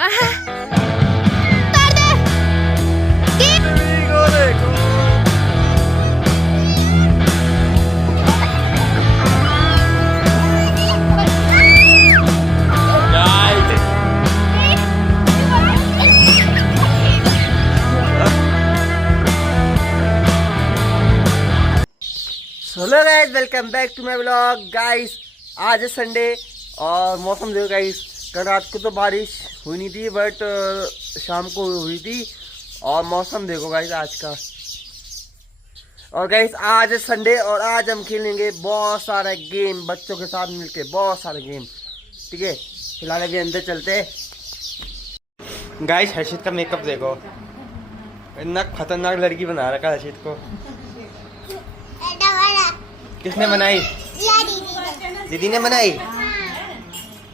Hello guys, welcome back to my vlog. Guys आज है Sunday और मौसम देखो गाइस, कल रात को तो बारिश हुई नहीं थी बट शाम को हुई थी। और मौसम देखो गाइस आज का। और गाइस आज है संडे और आज हम खेलेंगे बहुत सारे गेम बच्चों के साथ मिलके, बहुत सारे गेम। ठीक है, फिलहाल अभी अंदर चलते। गाइस हर्षित का मेकअप देखो, इतना खतरनाक लड़की बना रखा है हर्षित को। किसने बनाई? दीदी ने बनाई।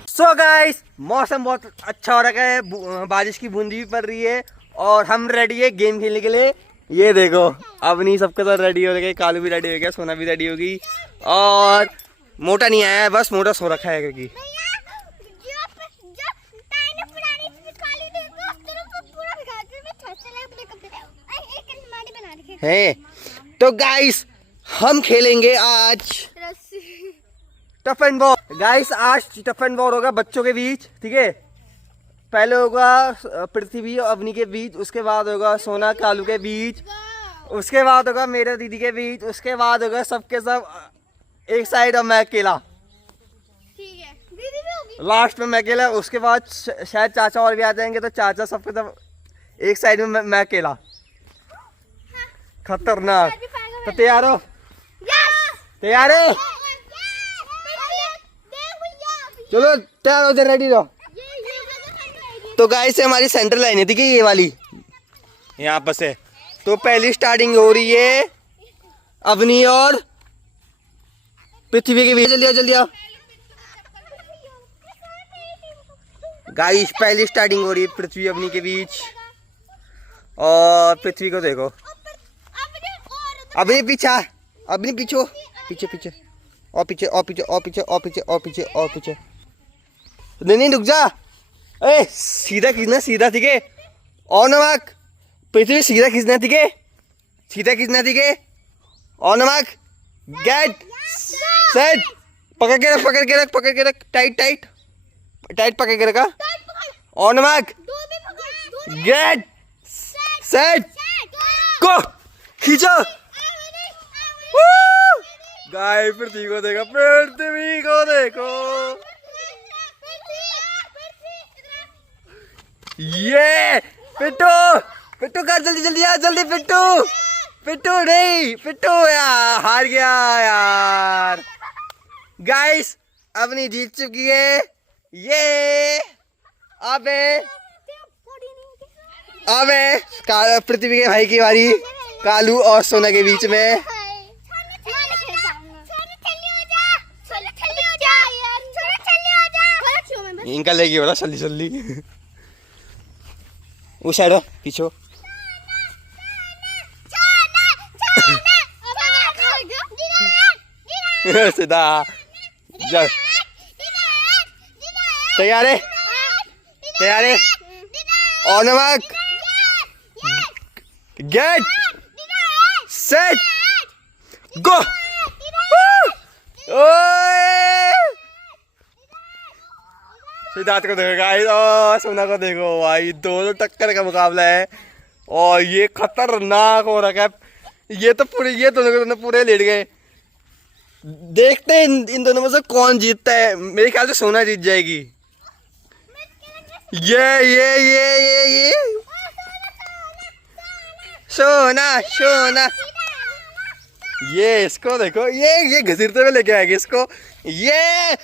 सो गाइस मौसम बहुत अच्छा हो रखा है, बारिश की बूंदी भी पड़ रही है और हम रेडी है गेम खेलने के लिए। ये देखो अवनी सबके साथ रेडी हो गए, कालू भी रेडी हो गया, सोना भी रेडी होगी और मोटा नहीं आया है, बस मोटा सो रखा है क्योंकि है। तो गाइस हम खेलेंगे आज टफ एंड वॉर। गाइस आज टफ एंड वॉर होगा बच्चों के बीच। ठीक है, पहले होगा पृथ्वी और अवनी के बीच, उसके बाद होगा सोना कालू के बीच, उसके बाद होगा मेरे दीदी के बीच, उसके बाद होगा सबके सब एक साइड और मैं अकेला। ठीक है, दीदी भी होगी लास्ट में मैं अकेला। उसके बाद शायद चाचा और भी आ जाएंगे, तो चाचा सबके सब एक साइड में मैं अकेला। हाँ। खतरनाक। तो तैयार हो? तैयार है? चलो तैयार हो, रेडी रहो। तो गाइस से हमारी सेंटर लाइन है, ठीक है, ये वाली यहाँ पर से। तो पहली स्टार्टिंग हो रही है अवनी और पृथ्वी के बीच। जल्दी आओ, जल्दी आओ। गाइस पहली स्टार्टिंग हो रही है पृथ्वी अवनी के बीच और पृथ्वी को देखो, अवनी पीछा, अवनी पीछो, पीछे पीछे और पीछे और पीछे और पीछे और पीछे और पीछे और पीछे। नहीं रुक जा, ए सीधा खींचना, सीधा, ठीक है। और नमक पृथ्वी सीधा खींचना, ठीक है, सीधा खींचना, ठीक है। और नमक गेट सेट, पकड़ के रख, पकड़ के रख, पकड़ के रख, टाइट टाइट टाइट पकड़ के रखा। और नमक गेट सेट को खींचो। गाय पृथ्वी को देखो, पृथ्वी को देखो, ये पिट्टू, पिट्टू कर, जल्दी जल्दी आ, जल्दी पिट्टू, पिट्टू नहीं, पिट्टू यार हार गया यार। गाइस अपनी जीत चुकी है ये। अबे अबे पृथ्वी के भाई की बारी, कालू और सोना के बीच में। इनका लेगी बोला, जल्दी जल्दी वो साइड हो, पीछो। सीधा चल, तैयार है? तैयार है? और नमक गेट सेट गो। सिद्धार्थ को देखो गाइस और सोना को देखो भाई, दोनों टक्कर का मुकाबला है और ये खतरनाक हो रखा है। ये तो पूरे, ये दोनों पूरे लेट गए। देखते हैं इन दोनों में से कौन जीतता है। मेरे ख्याल से सोना जीत जाएगी। ये सोना सोना, ये इसको देखो, ये घसीटते हुए लेके आएगी इसको। ये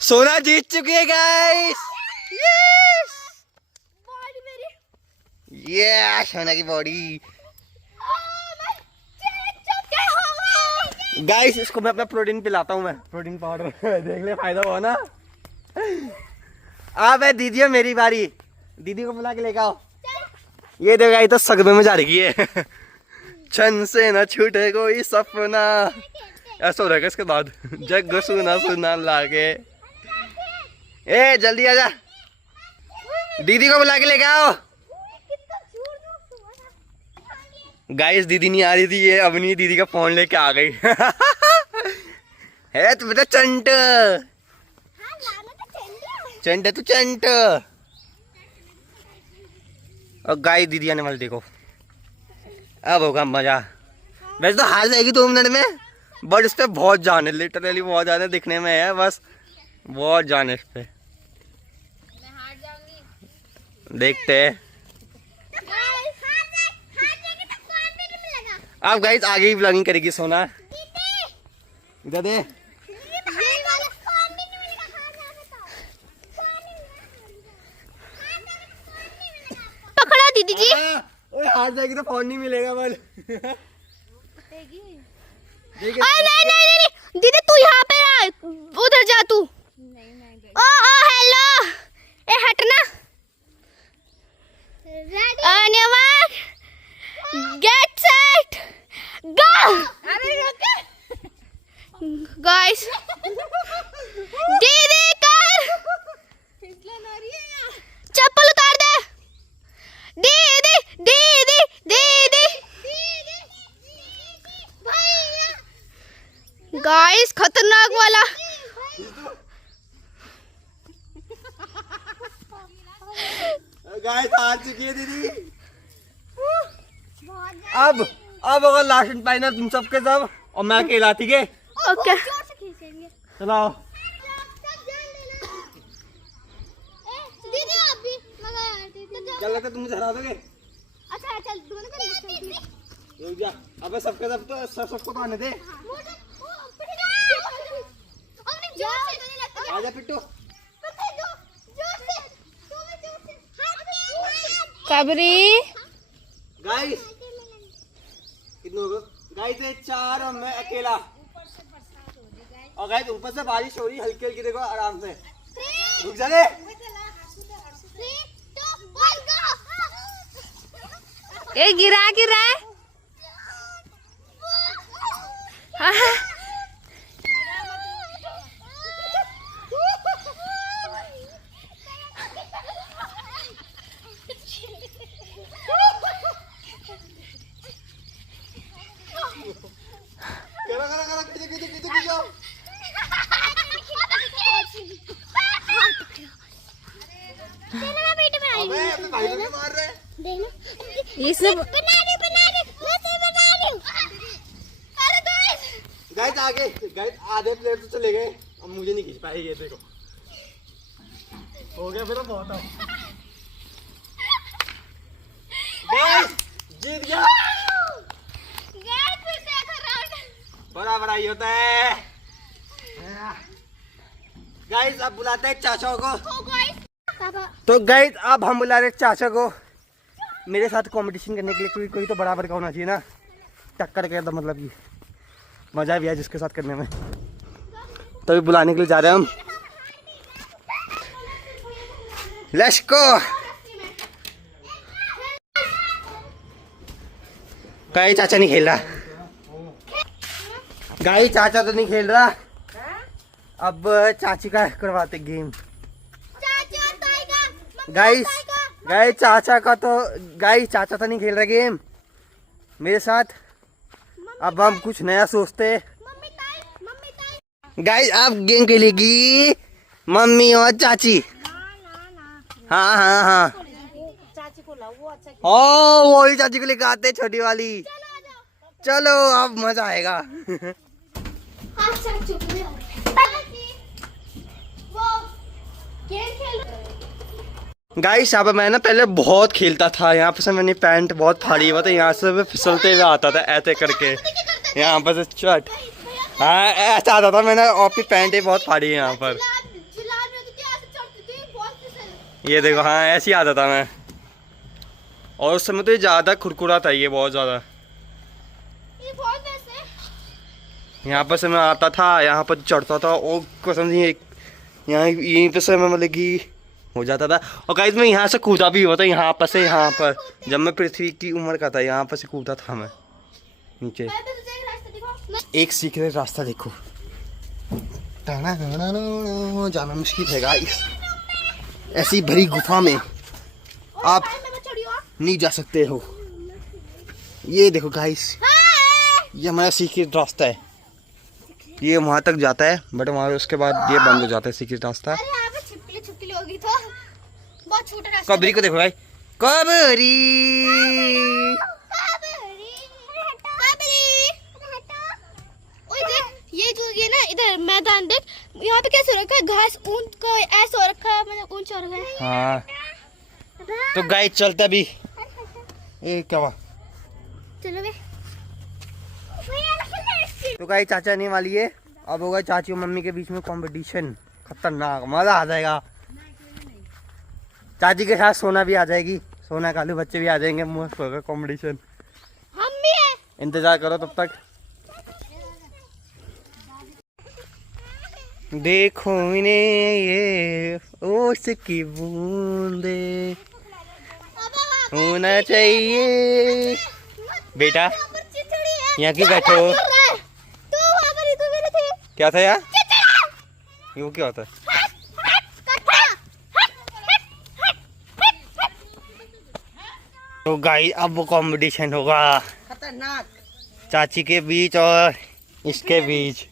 सोना जीत चुकी है गाइस। ये सोना की बॉडी। गाइस इसको मैं अपना प्रोटीन पिलाता हूँ, मैं प्रोटीन पाउडर। देख ले फायदा हुआ ना। अब है दीदी, मेरी बारी। दीदी को बुला के लेके आओ। ये देखो ये तो सगमे में जा रही है। छन से न छूटे कोई सपना, ऐसा हो रहेगा इसके बाद। जग सुना सुना लागे। ए जल्दी आजा, दीदी को बुला के लेके आओ। गाइस दीदी नहीं आ रही थी, ये अपनी दीदी का फोन लेके आ गई। है तू बेटा चंट, चंट है तू चंट। और गाइस दीदी आने वाली देखो, अब होगा मजा। वैसे तो हार जाएगी 2 मिनट में, बट इस पे बहुत जान है, लिटरली बहुत ज्यादा दिखने में है, बस बहुत जान है इस पे। देखते हैं अब गाइस आगे ही ब्लॉगिंग करेगी सोना। इधर दे। पकड़ा दीदी जी। ओए हार जाएगी तो फोन नहीं मिलेगा बोल। नहीं नहीं नहीं दीदी तू यहाँ पे रह, उधर जा तू। ओ हेलो, ए हटना। Get set go. अरे गाइस दीदी कर, चप्पल उतार दे। दीदी दीदी दीदी गाइस खतरनाक वाला। गाइस हार चुकी है दीदी। अब अगर लास्ट एंड फाइनल तुम सबके सब और मैं अकेला, ठीक है? ओके चलो दीदी आप भी क्या लगता है तुम मुझे हरा दोगे? अच्छा चल दोनों का रुक जा, अबे सबके सब तो सबको तो आने दे। आजा पिट्टू। कबरी गाइस कितने हो गए? गाइस 4 और मैं अकेला। और गाइस ऊपर से बारिश हो रही हल्की हल्की, देखो आराम से। रुक जा रे। ए गिरा गिरा। इसने गाइस आगे गाइस आधे प्लेट तो चले गए, अब मुझे नहीं खींच पाएगी। ये देखो हो गया फिर बहुत। गाइस जीत गया। बड़ा बड़ा ही होता है। गाइस अब बुलाते हैं चाचा को। तो गाइस अब हम बुला रहे चाचा को मेरे साथ कंपटीशन करने के लिए। कोई तो बराबर का होना चाहिए ना, टक्कर के तो मतलब कि मजा भी है जिसके साथ करने में। तो अभी बुलाने के लिए जा रहे हैं हम। Let's go. गाइस चाचा नहीं खेल रहा। गाइस चाचा तो नहीं खेल रहा, अब चाची का करवाते गेम। गाइस चाचा तो नहीं खेल रहा गेम मेरे साथ। अब हम कुछ नया सोचते। गाइस अब गेम खेलेगी मम्मी और चाची। हाँ हाँ हाँ चाची को लाओ, वो अच्छा ओ वही चाची को लेकर आते छोटी वाली। चलो अब मजा आएगा। गाइस यहाँ पे मैं ना पहले बहुत खेलता था, यहाँ पे से मैंने पैंट बहुत फाड़ी हुआ था, यहाँ से फिसलते हुए आता था ऐसे करके, यहाँ पर से चट। हाँ ऐसा आता था मैंने, और अपनी पैंट ही बहुत फाड़ी है यहाँ पर। ये देखो हाँ ऐसे ही आता था मैं, और उस समय तो ये ज़्यादा खुरखुरा था ये बहुत ज़्यादा। यहाँ पर से मैं आता था, यहाँ पर चढ़ता था और कसम नहीं यहाँ यहीं पे से मैं मतलब कि हो जाता था। और गाइस मैं यहाँ से कूदा भी हुआ था, यहाँ पर से यहाँ पर, जब मैं पृथ्वी की उम्र का था यहाँ पर से कूदा था मैं नीचे। एक सीक्रेट रास्ता देखो, जाना मुश्किल है गाइस, ऐसी भरी गुफा में आप नहीं जा सकते हो। ये देखो गाइस, ये हमारा सीक्रेट रास्ता है। ये वहां तक जाता है बट वहां उसके बाद ये बंद हो जाता है सीक्रेट रास्ता। अरे यहाँ पे छिपकली छिपकली होगी तो बहुत छोटा रास्ता। कबरी को देखो भाई, कबरी। ये जो ये ना इधर मैदान देख, यहाँ पे कैसे हो रखा है, घास ऊंच को ऐसे हो रखा है, मतलब ऊंचा हो रखा है। हाँ तो गाइस चलता भी। ये क्या हुआ? चलो बे। तो गाइस चाचा आने वाली है, अब होगा चाची और मम्मी के बीच में कंपटीशन। खतरनाक, मजा आ जाएगा। चाची के साथ सोना भी आ जाएगी, सोना कालू बच्चे भी आ जाएंगे। मस्त होगा कंपटीशन। हम भी है। इंतजार करो तब तक। देखो इन्हें ये ओस की बूंदे होना चाहिए। बेटा यहाँ क्यों बैठे हो? क्या था यार? ये वो क्या होता है? तो गाइस अब वो कंपटीशन होगा खतरनाक। चाची के बीच और इसके बीच।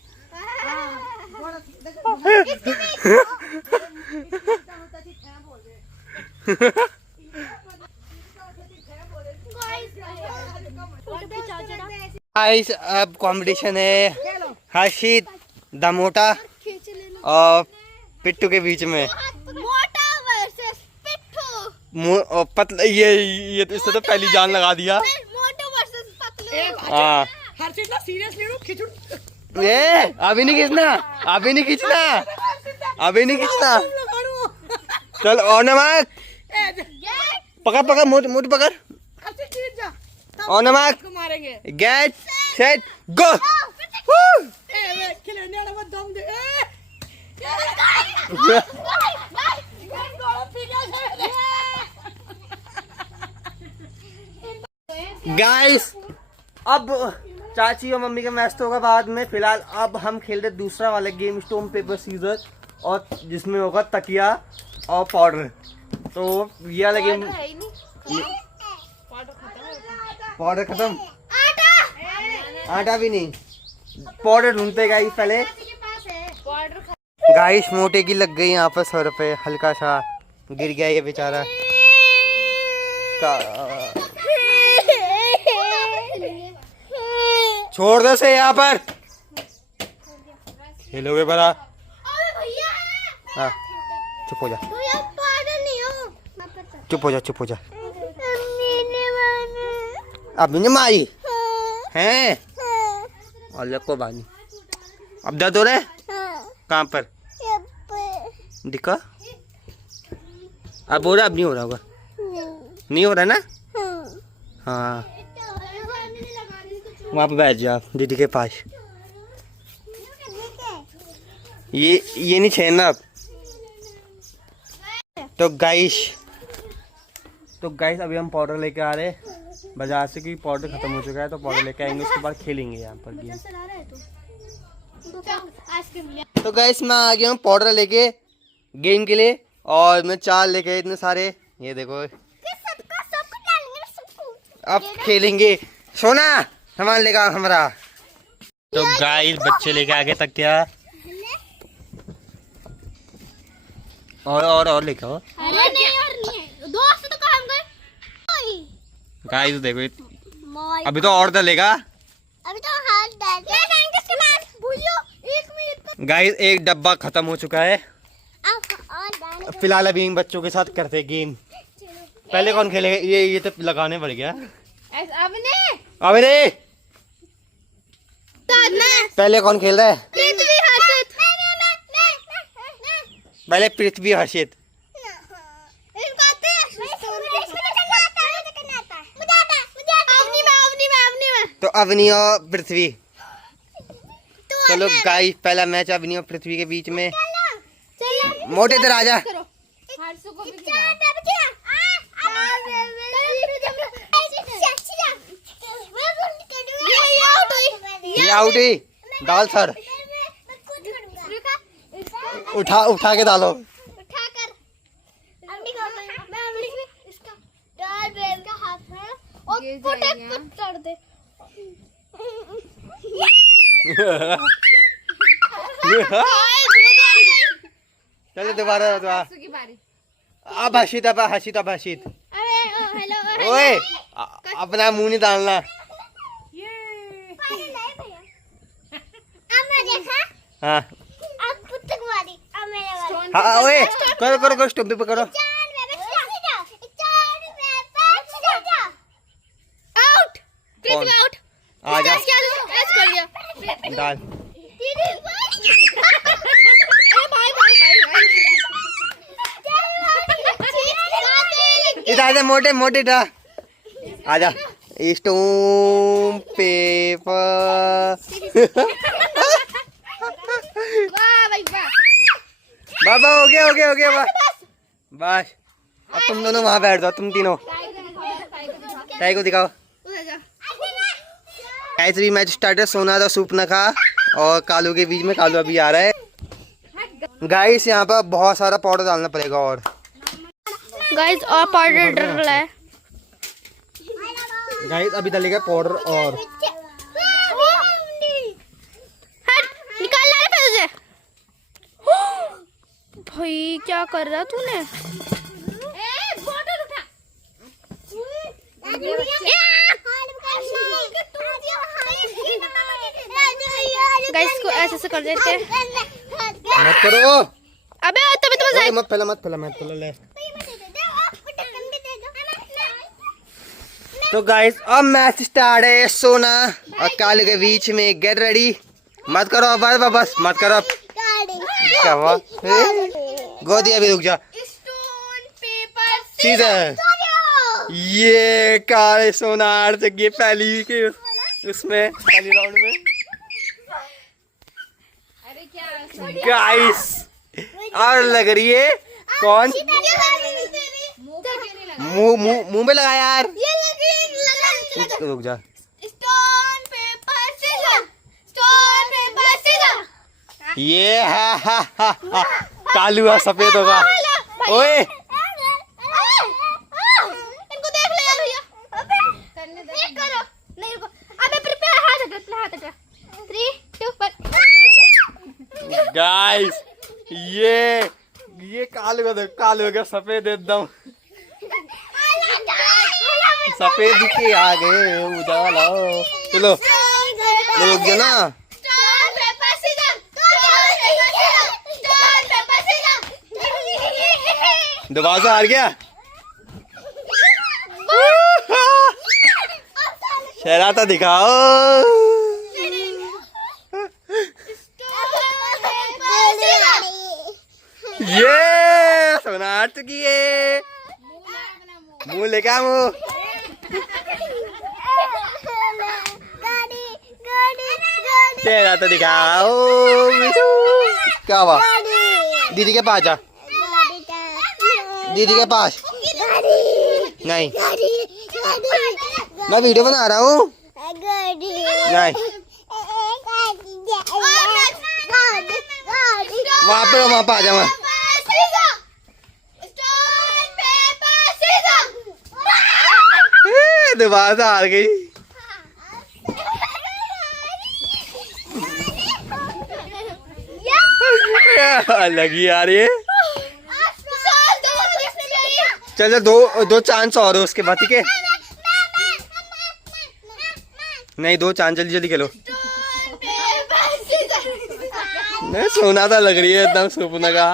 गाइस अब कंपटीशन है हर्षित द मोटा और पिट्टू के बीच में। मोटा वर्सेस पिट्ठू। पतला ये तो इससे तो पहली जान लगा दिया। मोटा वर्सेस पतलू। हाँ हर्षित ना सीरियसली लो खिचड़। ये अभी नहीं खींचना, अभी नहीं खींचना, अभी नहीं खींचना। चल और नमक पकड़ पकड़, मोटी मोटी पकड़। हर्षित जीत जा। और नमक मारेंगे। Get set go. खिलौने वाला मत दम दे। गाइस अब चाची और मम्मी का मैच तो होगा बाद में। फिलहाल अब हम खेल रहे दूसरा वाला गेम, स्टोन पेपर सीजर, और जिसमें होगा तकिया और पाउडर। तो ये वाला गेम। पाउडर खत्म, आटा भी नहीं, पाउडर ढूंढते गाइस पहले। गाइस मोटे की लग गई यहाँ पर सर पे, हल्का सा गिर गया ये बेचारा। छोड़ दो से यहाँ पर, खेलोगे बड़ा। हाँ चुप हो जा, चुप हो जा, चुप हो जा। अभी नहीं मारी हैं? और को बानी अब दर्द हो रहा है? कहाँ पर दिखा? अब हो रहा? अब नहीं हो रहा होगा, नहीं हो रहा ना? हाँ वहाँ पे बैठ जा दीदी के पास। ये नहीं छेड़ना अब। तो गाइस अभी हम पाउडर लेके आ रहे हैं बाजार से, क्योंकि पाउडर खत्म हो चुका है। तो पाउडर लेके आएंगे, उसके बाद खेलेंगे यहाँ पर गेम। तो गाइस मैं आ गया हूँ पाउडर लेके गेम के लिए, और मैं 4 लेके इतने सारे। ये देखो अब खेलेंगे। सोना सामान लेगा हमारा। तो गाइस बच्चे लेके आगे तक क्या, और लेके आओ। अरे नहीं और नहीं, दोस्त तो काम गए। गाइस देखो अभी तो और डलेगा। अभी तो हाथ डाल ले जाएंगे इसके बाद भूलियो 1 मिनट। गाइस एक डब्बा खत्म हो चुका है। फिलहाल अभी इन बच्चों के साथ करते गेम। पहले कौन खेलेगा? ये तो लगाने पड़ गया। अभी नहीं, पहले कौन खेल रहा है? पृथ्वी हर्षित। पहले पृथ्वी हर्षित। तो अवनी और पृथ्वी। चलो गाइस पहला मैच अवनी और पृथ्वी के बीच में। मोटे इधर आ जा। ये आउट ही डाल सर, उठा के डालो। कर दे। चलो दोबारा अब हर्षित हर्षित अरे हेलो ओए अपना मुंह नहीं डालना। हाँ हाँ ओए करो करो करो स्टॉप पे करो। आउट कौन? आउट आ जा ऐसे कर दिया। डाल। इधर आजा मोटे मोटे डा आजा स्टोन पेपर। वाह भाई वाह। बाबा हो गया बस बस। अब तुम दोनों वहां बैठ जाओ, तुम तीनों। टाई को दिखाओ। ऐसे भी मैच स्टार्ट है। सोना था सूप न खा और कालू के बीच में कालू अभी आ रहा है। गाइस यहाँ पर बहुत सारा पाउडर डालना पड़ेगा और गाइस और पाउडर डाल है। गाइस अभी डालेगा पाउडर और हट निकाल ला रे पैसे। भाई क्या कर रहा तूने? गाइस को ऐसे से कर देते हैं। मत करो। अबे तभी तो मजा मत फैला ले। तो गाइस अब मैच स्टार्ट है। सोना और कालू के बीच में। Get ready. मत करो बस मत करो। क्या हुआ? गोदी अभी रुक जा। Stone paper scissor. ये काले सोना हार गई पहली के उसमें पहली राउंड में। गाइस और लग रही है कौन? मुंह पे लगा यार। रुक जा। Stone paper scissor. Stone paper scissor. ये हा कालू है सफेद होगा। ओए इनको देख ले यार भैया। नहीं करो नहीं रुको। अबे प्रिपेयर हाथ हटा 3 2 1। गाइस ये कालू का सफेद एकदम सफेद के आ गए उजाला। चलो रुक जा ना। दोबारा से हार गया। शरारत दिखाओ। ये सोना हार चुकी है। मुंह लेके आ मुंह। चेहरा तो दिखाओ। क्या हुआ? दीदी के पास जा। दीदी के पास नहीं। मैं वीडियो बना रहा हूँ। नहीं वहाँ पे आ जाऊंगा। दोबारा से हार गई। लगी यार ये। चल दो चांस और है उसके बाद। ठीक है नहीं 2 चांस जल्दी जल्दी खेलो। नहीं सोना था लग रही है एकदम सुपना का।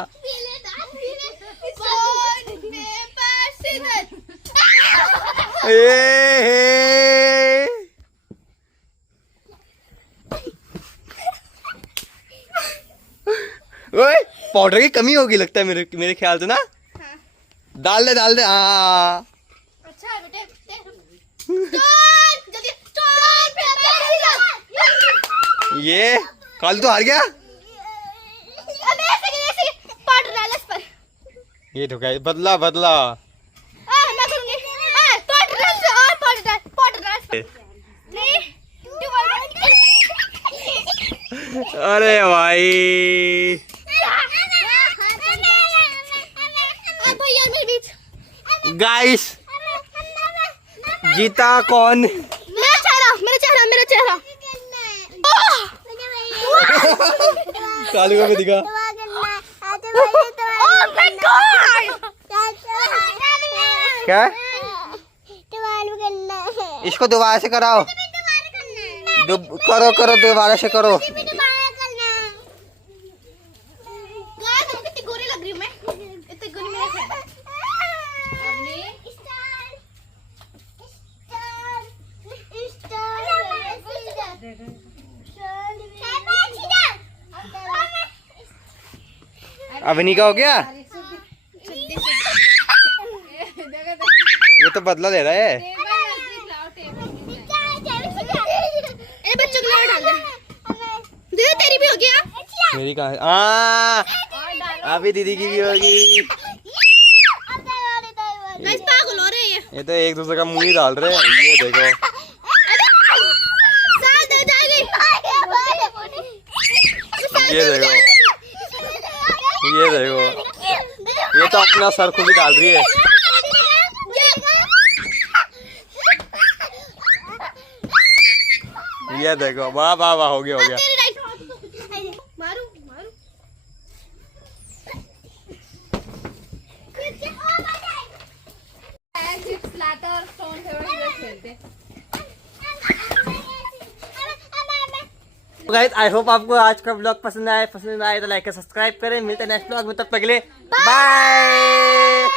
ओए पाउडर की कमी होगी लगता है मेरे ख्याल से ना। डाल दे हाँ। अच्छा बेटे ये कालू तो हार गया। ये तो क्या बदला मैं करूंगी। अरे भाई गाइस जीता कौन? मेरा चेहरा मेरा चेहरा मेरा चेहरा। कालू को भी दिखा। Oh my God! क्या? इसको दोबारा से कराओ। करो करो दोबारा से करो। कितनी गोरी लग रही हूँ मैं, इतनी गोरी मेरा चेहरा। अवनी का हो गया? ये तो बदला ले रहा है। अरे बच्चों को डाल दे। दीदी तेरी भी हो गया? मेरी कहाँ है? अभी दीदी की भी होगी। गाइस पागल हो रहे हैं ये तो एक दूसरे का मुंह ही डाल रहे हैं। ये देखो साथ दे जाएगी। ये देखो ये देखो, ये तो अपना सर खुद ही डाल रही है। ये देखो वाह वाह वाह, हो गया हो गया। मारू मारू। गाइस आई होप आपको आज का ब्लॉग पसंद आए तो लाइक और सब्सक्राइब करें। मिलते हैं नेक्स्ट ब्लॉग में, तब तक के लिए बाय।